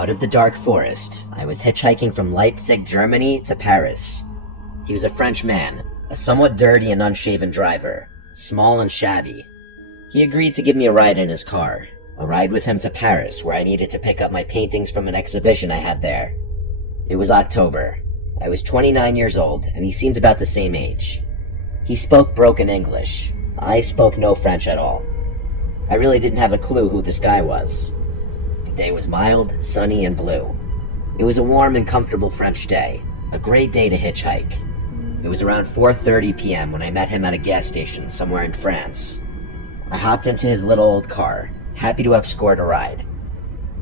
Out of the dark forest, I was hitchhiking from Leipzig, Germany to Paris. He was a French man, a somewhat dirty and unshaven driver, small and shabby. He agreed to give me a ride in his car, a ride with him to Paris where I needed to pick up my paintings from an exhibition I had there. It was October. I was 29 years old, and he seemed about the same age. He spoke broken English. I spoke no French at all. I really didn't have a clue who this guy was. The day was mild, sunny, and blue. It was a warm and comfortable French day, a great day to hitchhike. It was around 4:30 p.m. when I met him at a gas station somewhere in France. I hopped into his little old car, happy to have scored a ride.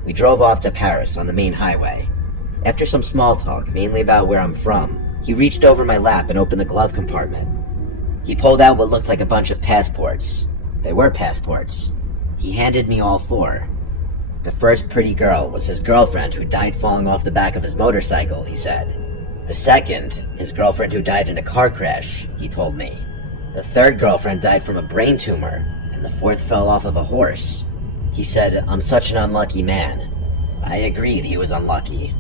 We drove off to Paris on the main highway. After some small talk, mainly about where I'm from, he reached over my lap and opened the glove compartment. He pulled out what looked like a bunch of passports. They were passports. He handed me all four. The first pretty girl was his girlfriend who died falling off the back of his motorcycle, he said. The second, his girlfriend who died in a car crash, he told me. The third girlfriend died from a brain tumor, and the fourth fell off of a horse. He said, "I'm such an unlucky man." I agreed he was unlucky.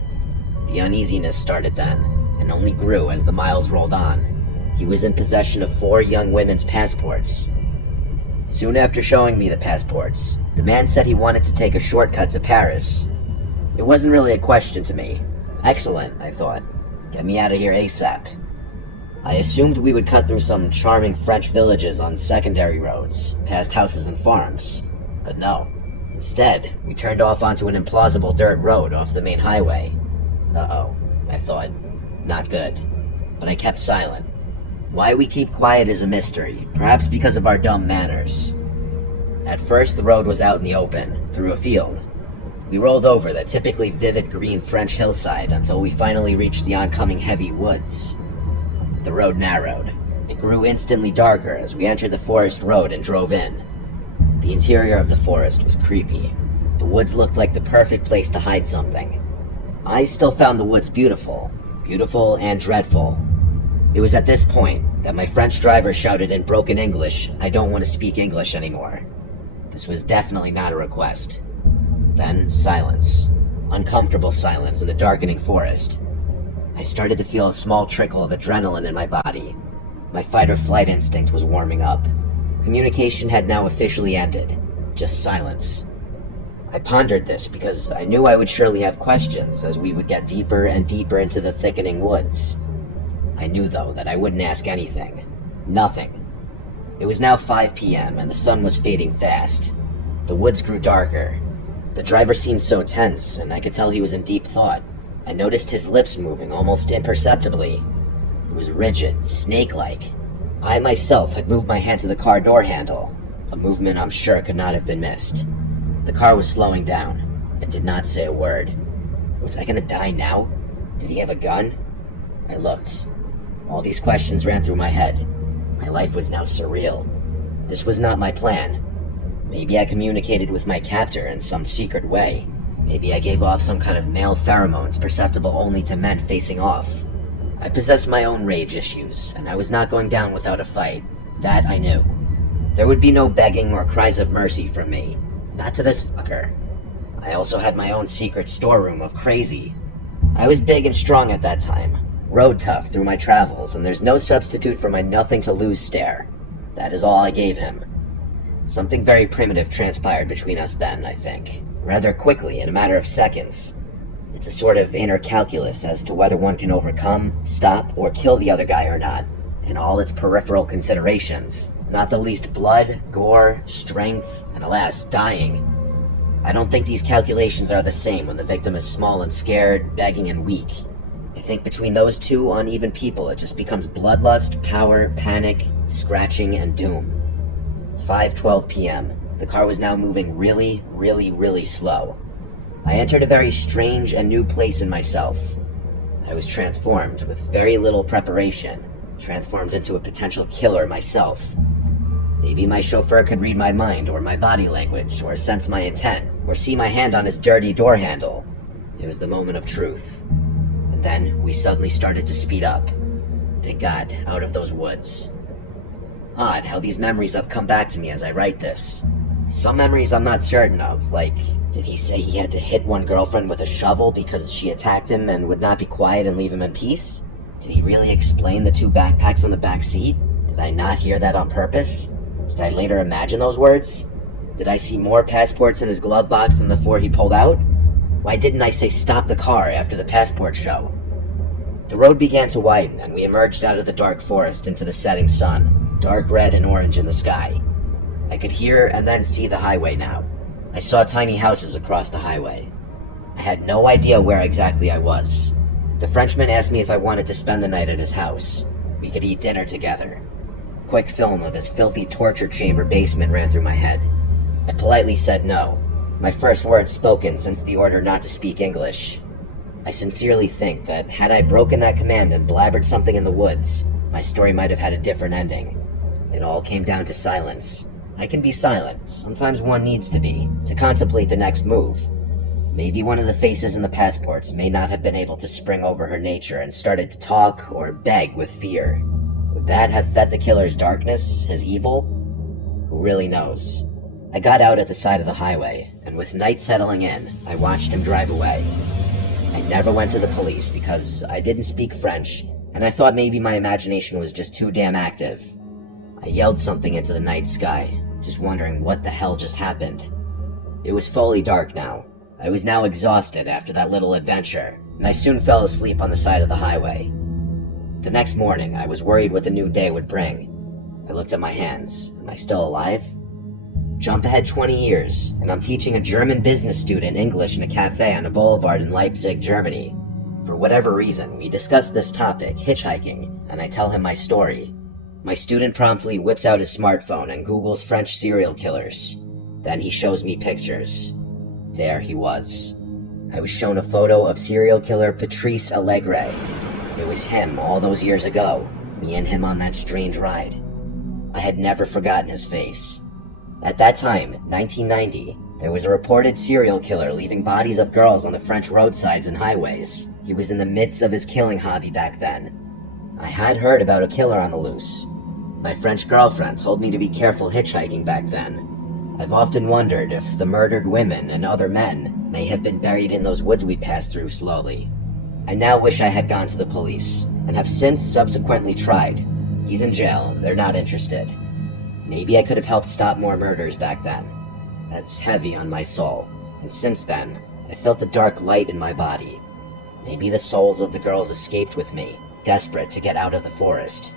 The uneasiness started then, and only grew as the miles rolled on. He was in possession of 4 young women's passports. Soon after showing me the passports, the man said he wanted to take a shortcut to Paris. It wasn't really a question to me. Excellent, I thought. Get me out of here ASAP. I assumed we would cut through some charming French villages on secondary roads, past houses and farms. But no. Instead, we turned off onto an implausible dirt road off the main highway. Uh-oh, I thought. Not good. But I kept silent. Why we keep quiet is a mystery, perhaps because of our dumb manners. At first, the road was out in the open, through a field. We rolled over the typically vivid green French hillside until we finally reached the oncoming heavy woods. The road narrowed. It grew instantly darker as we entered the forest road and drove in. The interior of the forest was creepy. The woods looked like the perfect place to hide something. I still found the woods beautiful. Beautiful and dreadful. It was at this point that my French driver shouted in broken English, "I don't want to speak English anymore." This was definitely not a request. Then silence. Uncomfortable silence in the darkening forest. I started to feel a small trickle of adrenaline in my body. My fight-or-flight instinct was warming up. Communication had now officially ended. Just silence. I pondered this because I knew I would surely have questions as we would get deeper and deeper into the thickening woods. I knew, though, that I wouldn't ask anything. Nothing. It was now 5 p.m. and the sun was fading fast. The woods grew darker. The driver seemed so tense, and I could tell he was in deep thought. I noticed his lips moving almost imperceptibly. It was rigid, snake-like. I myself had moved my hand to the car door handle, a movement I'm sure could not have been missed. The car was slowing down, and did not say a word. Was I gonna die now? Did he have a gun? I looked. All these questions ran through my head. My life was now surreal. This was not my plan. Maybe I communicated with my captor in some secret way. Maybe I gave off some kind of male pheromones perceptible only to men facing off. I possessed my own rage issues, and I was not going down without a fight. That I knew. There would be no begging or cries of mercy from me. Not to this fucker. I also had my own secret storeroom of crazy. I was big and strong at that time. Road tough through my travels, and there's no substitute for my nothing-to-lose stare. That is all I gave him. Something very primitive transpired between us then, I think. Rather quickly, in a matter of seconds. It's a sort of inner calculus as to whether one can overcome, stop, or kill the other guy or not, and all its peripheral considerations. Not the least blood, gore, strength, and alas, dying. I don't think these calculations are the same when the victim is small and scared, begging and weak. I think between those two uneven people, it just becomes bloodlust, power, panic, scratching, and doom. 5:12 p.m. The car was now moving really, really slow. I entered a very strange and new place in myself. I was transformed with very little preparation, transformed into a potential killer myself. Maybe my chauffeur could read my mind or my body language, or sense my intent, or see my hand on his dirty door handle. It was the moment of truth. And then we suddenly started to speed up. Thank God, out of those woods. Odd how these memories have come back to me as I write this. Some memories I'm not certain of, like, did he say he had to hit one girlfriend with a shovel because she attacked him and would not be quiet and leave him in peace? Did he really explain the 2 backpacks on the back seat? Did I not hear that on purpose? Did I later imagine those words? Did I see more passports in his glove box than the 4 he pulled out? Why didn't I say stop the car after the passport show? The road began to widen, and we emerged out of the dark forest into the setting sun, dark red and orange in the sky. I could hear and then see the highway now. I saw tiny houses across the highway. I had no idea where exactly I was. The Frenchman asked me if I wanted to spend the night at his house. We could eat dinner together. Quick film of his filthy torture chamber basement ran through my head. I politely said no, my first words spoken since the order not to speak English. I sincerely think that had I broken that command and blabbered something in the woods, my story might have had a different ending. It all came down to silence. I can be silent, sometimes one needs to be, to contemplate the next move. Maybe one of the faces in the passports may not have been able to spring over her nature and started to talk or beg with fear. Would that have fed the killer's darkness, his evil? Who really knows? I got out at the side of the highway, and with night settling in, I watched him drive away. I never went to the police because I didn't speak French, and I thought maybe my imagination was just too damn active. I yelled something into the night sky, just wondering what the hell just happened. It was fully dark now. I was now exhausted after that little adventure, and I soon fell asleep on the side of the highway. The next morning, I was worried what the new day would bring. I looked at my hands. Am I still alive? Jump ahead 20 years, and I'm teaching a German business student English in a cafe on a boulevard in Leipzig, Germany. For whatever reason, we discuss this topic, hitchhiking, and I tell him my story. My student promptly whips out his smartphone and Googles French serial killers. Then he shows me pictures. There he was. I was shown a photo of serial killer Patrice Allegre. It was him all those years ago, me and him on that strange ride. I had never forgotten his face. At that time, 1990, there was a reported serial killer leaving bodies of girls on the French roadsides and highways. He was in the midst of his killing hobby back then. I had heard about a killer on the loose. My French girlfriend told me to be careful hitchhiking back then. I've often wondered if the murdered women and other men may have been buried in those woods we passed through slowly. I now wish I had gone to the police, and have since subsequently tried. He's in jail, they're not interested. Maybe I could have helped stop more murders back then. That's heavy on my soul, and since then, I felt the dark light in my body. Maybe the souls of the girls escaped with me, desperate to get out of the forest.